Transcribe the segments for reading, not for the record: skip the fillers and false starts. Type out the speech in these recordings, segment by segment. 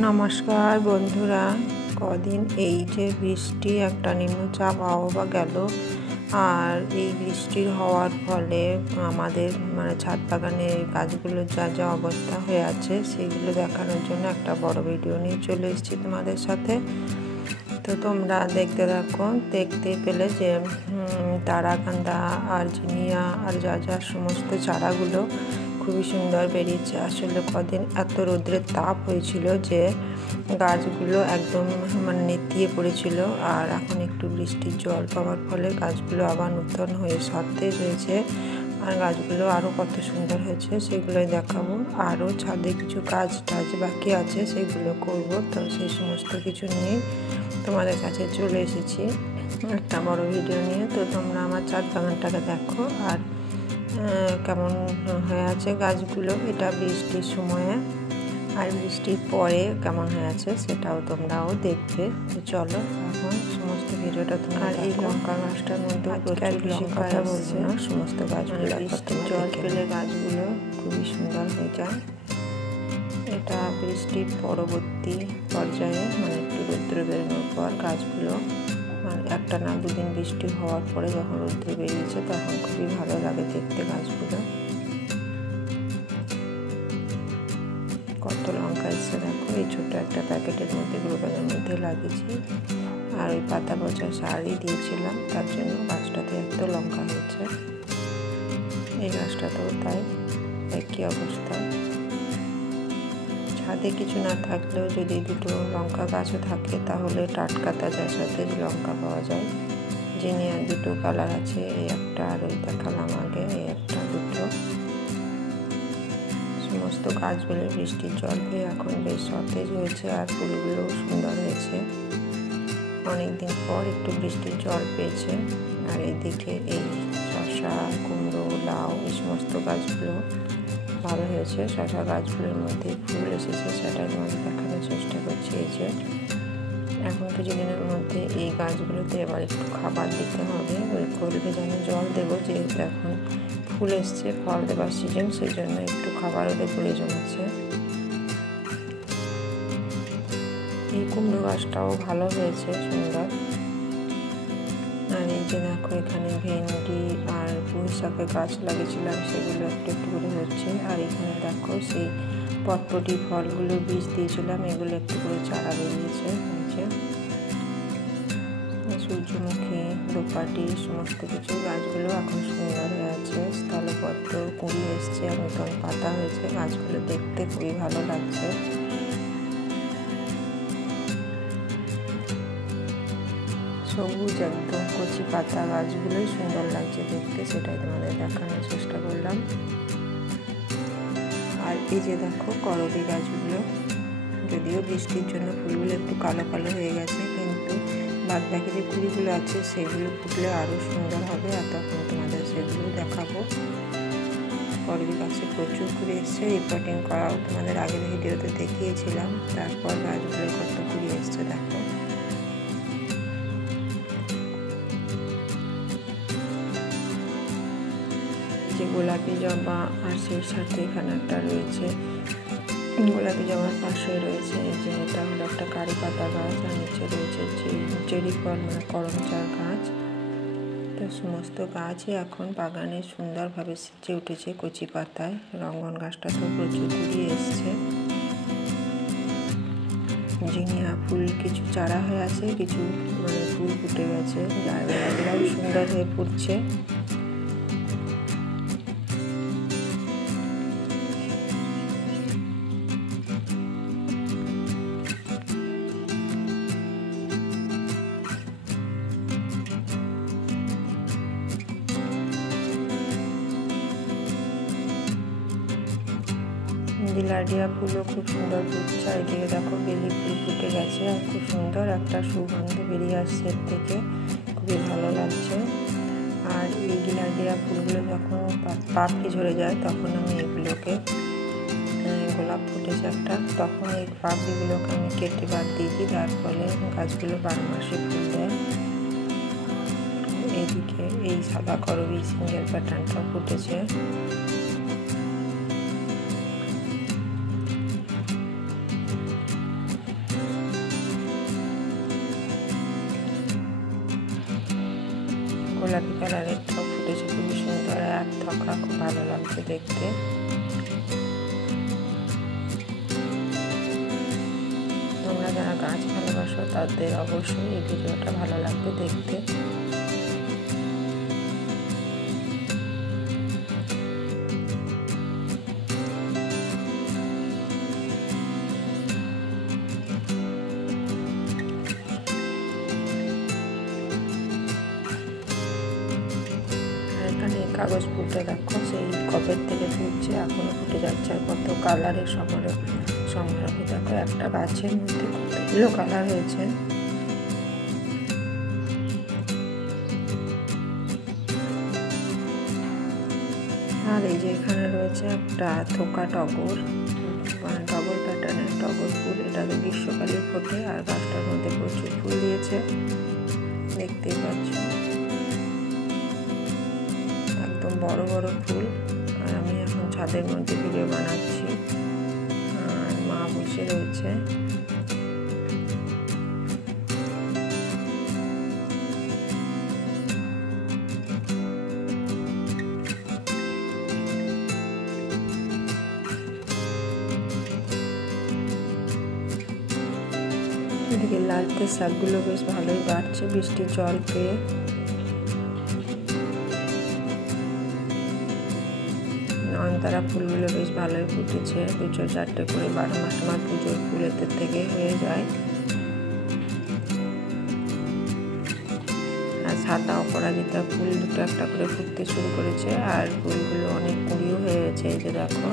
নমস্কার বন্ধুরা, কদিন এই যে বৃষ্টি একটা নিম্নচাপ আবহাওয়া গেল, আর এই বৃষ্টির হওয়ার ফলে আমাদের ছাদ বাগানের গাছগুলোর যা যা অবস্থা হয়ে আছে সেগুলো দেখানোর জন্য একটা বড় ভিডিও নিয়ে চলে এসেছি তোমাদের সাথে। তো তোমরা দেখতে থাকো, দেখতে পেলে যে তারাকান্দা, আর্জিনিয়া আর যা যা সমস্ত চারাগুলো খুবই সুন্দর বেরিয়েছে। আসলে কদিন এত রৌদ্রের তাপ হয়েছিল যে গাছগুলো একদম নেতিয়ে পড়েছিল, আর এখন একটু বৃষ্টির জল পাওয়ার ফলে গাছগুলো আবার নতুন হয়ে সতেজ হয়েছে। আর গাছগুলো আরও কত সুন্দর হয়েছে সেগুলোই দেখাবো। আরও ছাদে কিছু কাজ বাকি আছে, সেগুলো করব। তো সেই সমস্ত কিছু নিয়ে তোমাদের কাছে চলে এসেছি একটা বড় ভিডিও নিয়ে। তো তোমরা আমার ছাদ বাগানটাকে দেখো আর কেমন হয়ে আছে গাছগুলো, এটা বৃষ্টির সময়ে আর বৃষ্টির পরে কেমন হয়ে আছে সেটাও তোমরাও দেখবে। তো চলো এখন সমস্ত ভিডিওটা তোমরা। আর এই লঙ্কা গাছটার মধ্যে প্রচুর কথা বলছে না, সমস্ত গাছগুলো জল পেলে গাছগুলো খুবই সুন্দর হয়ে যায়। এটা বৃষ্টির পরবর্তী পর্যায়ে, একটু রৌদ্র বেরোনোর পর গাছগুলো একটা না দুদিন বৃষ্টি হওয়ার পরে যখন রৌদ্র বেরিয়েছে তখন খুবই ভালো লাগে দেখতে গাছগুলো। কত লঙ্কা এসছে দেখো, এই ছোট্ট একটা প্যাকেটের মধ্যে গ্রো ব্যাগের মধ্যে লাগিয়েছি। আর ওই পাতা পচা সারই দিয়েছিলাম, তার জন্য গাছটাতে এত লঙ্কা হয়েছে। এই গাছটাতেও তাই একই অবস্থা। ছাদে কিছু না থাকলেও যদি দুটো লঙ্কা গাছও থাকে তাহলে টাটকা তাজা সতেজ লঙ্কা পাওয়া যায়। জিনিয়ার দুটো কালার আছে, এই একটা আর ওই দেখালাম আগে, এই একটা দুটো। সমস্ত গাছগুলো বৃষ্টির জল পেয়ে এখন বেশ সতেজ হয়েছে, আর ফুলগুলোও সুন্দর হয়েছে। অনেকদিন পর একটু বৃষ্টির জল পেয়েছে। আর এইদিকে এই শসা, কুমড়ো, লাউ এই সমস্ত গাছগুলো ভালো হয়েছে। শসা গাছগুলোর মধ্যে ফুল এসেছে, সেটাই তোমাদের দেখানোর চেষ্টা করছি। এই যে এখন কিছুদিনের মধ্যে এই গাছগুলোতে এবার একটু খাবার দিতে হবে। ওই কোল ভেজানো জল দেবো, যেহেতু এখন ফুল এসছে, ফল দেবার সিজন, সেই জন্য একটু খাবার ওদের প্রয়োজন আছে। এই কুমড়ো গাছটাও ভালো হয়েছে, সুন্দর। আর এই যে দেখো, এখানে ভেন্ডি আর পুঁই শাকের গাছ লাগিয়েছিলাম, সেগুলো একটু একটু করে হচ্ছে। আর এখানে দেখো সেই পটপটি ফলগুলো বীজ দিয়েছিলাম, এগুলো একটু করে চারা বেরিয়েছে। নিচে সূর্যমুখী, দোপাটি সমস্ত কিছু গাছগুলো এখন সুন্দর হয়ে আছে। স্থলপদ্ম কুড়ি এসছে, নতুন পাতা হয়েছে, গাছগুলো দেখতে খুবই ভালো লাগছে। সবুজ একদম কচি পাতা, গাছগুলোই সুন্দর লাগছে দেখতে, সেটাই তোমাদের দেখানোর চেষ্টা করলাম। আর এই যে দেখো করবী গাছগুলো, যদিও বৃষ্টির জন্য ফুলগুলো একটু কালো কালো হয়ে গেছে, কিন্তু বাদ বাকি যে কুড়িগুলো আছে সেগুলো ফুটলে আরও সুন্দর হবে। আর তখন তোমাদের সেগুলো দেখাবো। করবী গাছে প্রচুর কুড়ি এসছে, রিপোর্টিং করাও তোমাদের আগের ভিডিওতে দেখিয়েছিলাম। তারপর গাছগুলো কত কুড়ি এসছে দেখো। যে গোলাপি জবা, আর সেই সাথে এখানে একটা রয়েছে গোলাপি জবার পাশে রয়েছে এই যে এটা হলো একটা কারি পাতা গাছ, আর নিচে রয়েছে চেরি ফল করমচার গাছ। তো সমস্ত গাছই এখন বাগানে সুন্দরভাবে সেজে উঠেছে কচি পাতায়। রঙ্গন গাছটা তো প্রচুর কুড়িয়ে এসছে। জিনিয়া ফুল কিছু চারা হয়ে আছে, কিছু ফুল ফুটে গেছে, জায়গাগুলোও সুন্দর হয়ে ফুটছে। বিলাডিয়া ফুলও খুব সুন্দর ফুটছে। এদিকে দেখো বেলি ফুল ফুটে গেছে, আর খুব সুন্দর একটা সুগন্ধ বেরিয়ে আসছে এর থেকে, খুবই ভালো লাগছে। আর এই বিলাডিয়া ফুলগুলো যখন পাপড়ি ঝরে যায় তখন আমি এগুলোকে, গোলাপ ফুটেছে একটা, তখন এই পাপড়িগুলোকে আমি কেটে বাদ দিয়ে দিই, তার ফলে গাছগুলো 12 মাসে ফুল দেয়। এদিকে এই সাদা করবী সিঙ্গেল প্যাটার্নটা ফুটেছে। গোলাপি কালারের টব ফুটেছে, খুবই সুন্দর, এক থকা, খুব ভালো লাগছে দেখতে। তোমরা যারা গাছ ভালোবাসো তাদের অবশ্যই এই ভিডিওটা ভালো লাগবে দেখতে। এখানে কাগজ ফুলটা দেখো, সেই কবের থেকে ফুটছে, এখনো ফুটে যাচ্ছে, আর কত কালারের সমারোহ দেখো, একটা গাছের মধ্যে কতগুলো কালার হয়েছে। আর এই যে এখানে রয়েছে একটা থোকা টগর, মানে ডবল প্যাটার্নের টগর ফুল। এটা তো গ্রীষ্মকালে ফোটে, আর গাছটার মধ্যে প্রচুর ফুল দিয়েছে, দেখতেই পাচ্ছ, একদম বড় বড় ফুল। আর আমি এখন ছাদের মধ্যে ভিডিও বানাচ্ছি, আর মা বসে রয়েছে। এদিকে লালতে শাকগুলো বেশ ভালোই বাড়ছে বৃষ্টির জল পেয়ে। নয়নতারা ফুলগুলো বেশ ভালোই ফুটেছে, 2-4টে করে 12 মাস আমার পুজোর ফুল এদের থেকে হয়ে যায়। আর সাদা অপরাজিতা ফুল দুটো একটা করে ফুটতে শুরু করেছে, আর ফুলগুলো অনেক কুড়িও হয়ে গেছে। এই যে দেখো,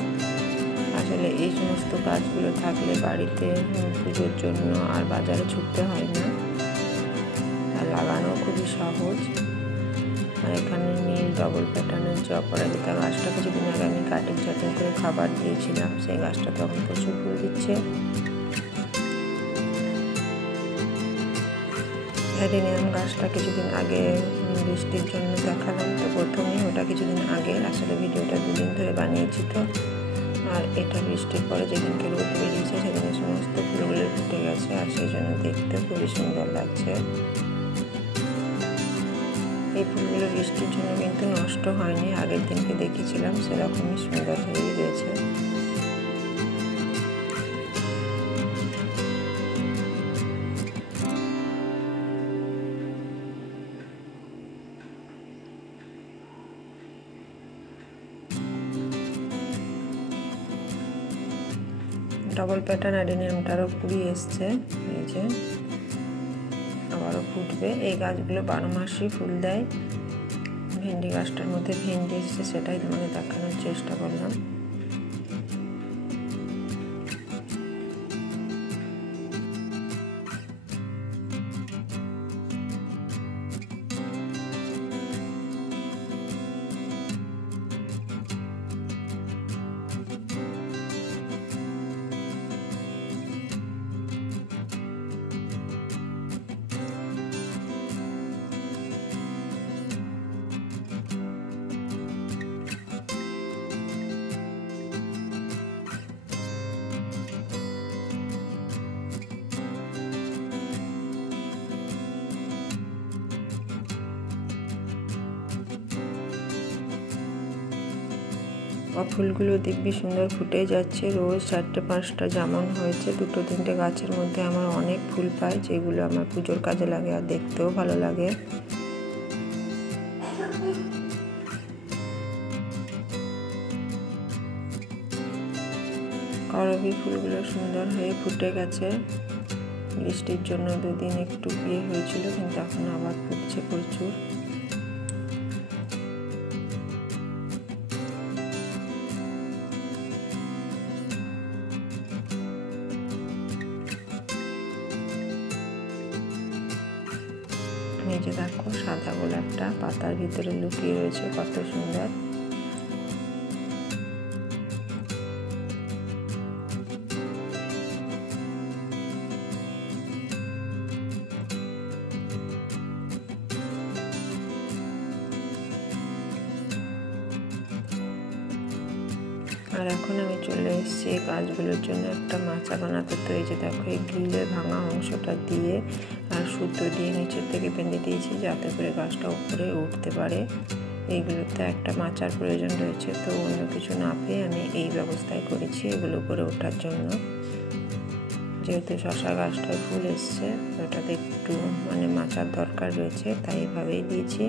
আসলে এই সমস্ত গাছগুলো থাকলে বাড়িতে পুজোর জন্য আর বাজারে ছুটতে হয় না, আর লাগানো খুবই সহজ। আর এখানে নীল ডবল প্যাটার্নের যে অপরাজিতা গাছটা কিছুদিন আগে আমি কাটিং চাটিং করে খাবার দিয়েছিলাম, সেই গাছটা তখন প্রচুর ফুল দিচ্ছে। অ্যাডেনিয়াম গাছটা কিছুদিন আগে বৃষ্টির জন্য দেখালাম, তো প্রথমেই ওটা কিছুদিন আগে, আসলে ভিডিওটা 2 দিন ধরে বানিয়েছি তো। আর এটা বৃষ্টির পরে যেদিনকে রোদ বেরিয়েছে সেদিনে সমস্ত ফুলগুলো ফুটে গেছে, আর সেই জন্য দেখতে খুবই সুন্দর লাগছে। এই ফুলগুলো বৃষ্টির জন্য কিন্তু নষ্ট হয়নি, আগের দিনকে দেখেছিলাম সেরকমই সুন্দর হয়েই রয়েছে। ডবল প্যাটার্ন অ্যাডেনিয়ামটারও কুড়ি এসছে, এই যে আবারও ফুটবে। এই গাছগুলো 12 মাসই ফুল দেয়। ভেন্ডি গাছটার মধ্যে ভেন্ডি এসছে, সেটাই তোমাদের দেখানোর চেষ্টা করলাম। ফুলগুলো দিব্যি সুন্দর ফুটে যাচ্ছে, রোজ 4টে-5টা যেমন হয়েছে। 2-3টে গাছের মধ্যে আমার অনেক ফুল পাই, যেগুলো আমার পুজোর কাজে লাগে আর দেখতেও ভালো লাগে। করবী ফুলগুলো সুন্দর হয়ে ফুটে গেছে, বৃষ্টির জন্য 2 দিন একটু বিয়ে হয়েছিল, কিন্তু এখন আবার ফুটছে প্রচুর। নিচে দেখো সাদা গোলাপটা পাতার ভিতরে লুকিয়ে রয়েছে, কত সুন্দর। আর এখন আমি চলে এসেছি এই গাছগুলোর জন্য একটা মাচা বানাতে। তো এই যে দেখো এই গ্রিলের ভাঙা অংশটা দিয়ে আর সুতো দিয়ে নিচের থেকে বেঁধে দিয়েছি যাতে করে গাছটা উপরে উঠতে পারে। এইগুলোতে একটা মাচার প্রয়োজন রয়েছে, তো অন্য কিছু না পেয়ে আমি এই ব্যবস্থাই করেছি এগুলো করে ওঠার জন্য। যেহেতু শশা গাছটায় ফুল এসছে, ওটাতে একটু মাচার দরকার রয়েছে, তাই এভাবেই দিয়েছি।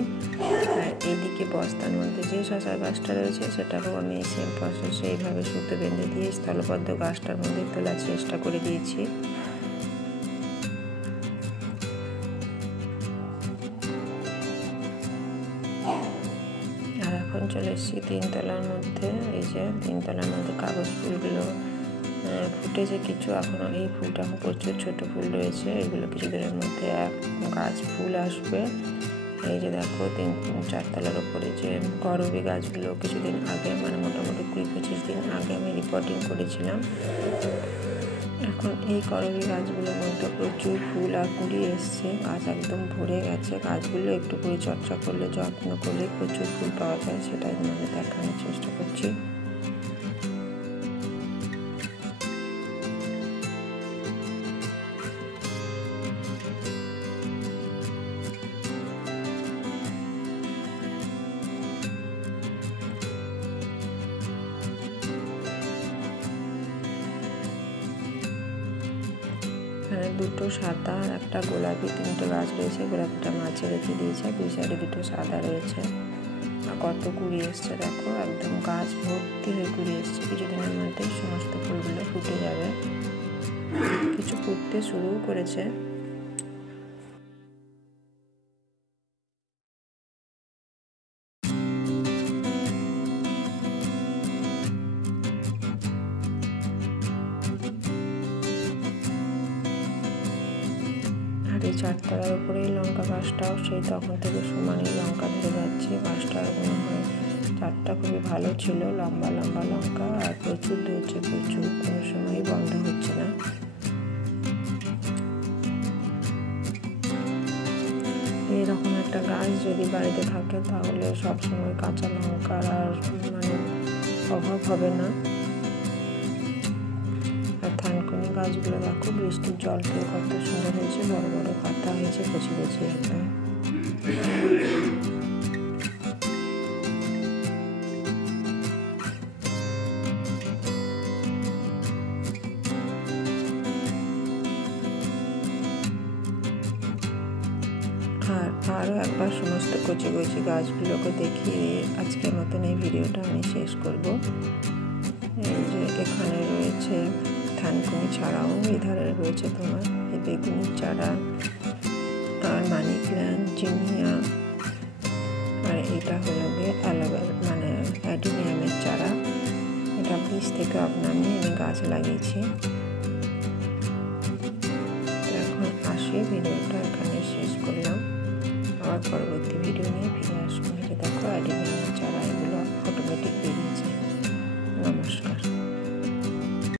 আর এইদিকে বস্তার মধ্যে যে শশা গাছটা রয়েছে সেটাকেও আমি সেম প্রসেসে এইভাবে সুতো বেঁধে দিয়ে স্থলবদ্ধ গাছটার মধ্যে তোলার চেষ্টা করে দিয়েছি। আর এখন চলে এসেছি 3 তলার মধ্যে। এই যে 3 তলার মধ্যে কাগজ ফুলগুলো ফুটেছে কিছু, এখনো এই ফুলটা প্রচুর ছোট ফুল রয়েছে, এগুলো কিছুদিনের মধ্যে এক গাছ ফুল আসবে। এই যে দেখো 3-4 তলার উপরে যে করবী গাছগুলো কিছুদিন আগে মোটামুটি 20-25 দিন আগে আমি রিপোর্টিং করেছিলাম। এখন এই করবী গাছগুলোর মধ্যে প্রচুর ফুল আর কুড়ি এসছে, গাছ একদম ভরে গেছে। গাছগুলো একটু পরিচর্যা করলে, যত্ন করলে প্রচুর ফুল পাওয়া যায়, সেটাই তোমাদের দেখানোর চেষ্টা করছি। এখানে দুটো সাদা আর একটা গোলাপি 3টে গাছ রয়েছে। গোলাপিটা মাঝে রেখে দিয়েছে, 2 সাইডে 2টো সাদা রয়েছে। আর কত কুড়ি এসছে দেখো, একদম গাছ ভর্তি হয়ে কুড়ি এসছে। কিছুদিনের মধ্যেই সমস্ত ফুলগুলো ফুটে যাবে, কিছু ফুটতে শুরুও করেছে। এই 4 তলার উপরে এই লঙ্কা গাছটাও সেই তখন থেকে সমানই লঙ্কা ধরে যাচ্ছে। গাছটার মনে হয় 4টা খুবই ভালো ছিল, লম্বা লম্বা লঙ্কা, আর প্রচুর ধরছে, প্রচুর, কোনো সময়ই বন্ধ হচ্ছে না। এইরকম একটা গাছ যদি বাড়িতে থাকে তাহলে সবসময় কাঁচা লঙ্কার আর অভাব হবে না। আর থানকুনি গাছগুলো দেখো বৃষ্টির জল পেয়ে কত সুন্দর হয়েছে, বড় বড় পাতা হয়েছে কচি কচি একদম। আরও একবার সমস্ত কচি কচি গাছগুলোকে দেখিয়ে আজকের মতন এই ভিডিওটা আমি শেষ করব। এই যে এখানে রয়েছে থানকুনি ছাড়াও এই ধারে রয়েছে তোমার এই বেগুনির চারা আর মানি প্ল্যান্ট, জিনিয়া, আর এটা হলো গিয়ে অ্যালোভেরা অ্যাডিনিয়ামের চারা। এটা বীজ থেকে নামিয়ে আমি গাছ লাগিয়েছি। তো এখন আসি, ভিডিওটা এখানে শেষ করলাম, আবার পরবর্তী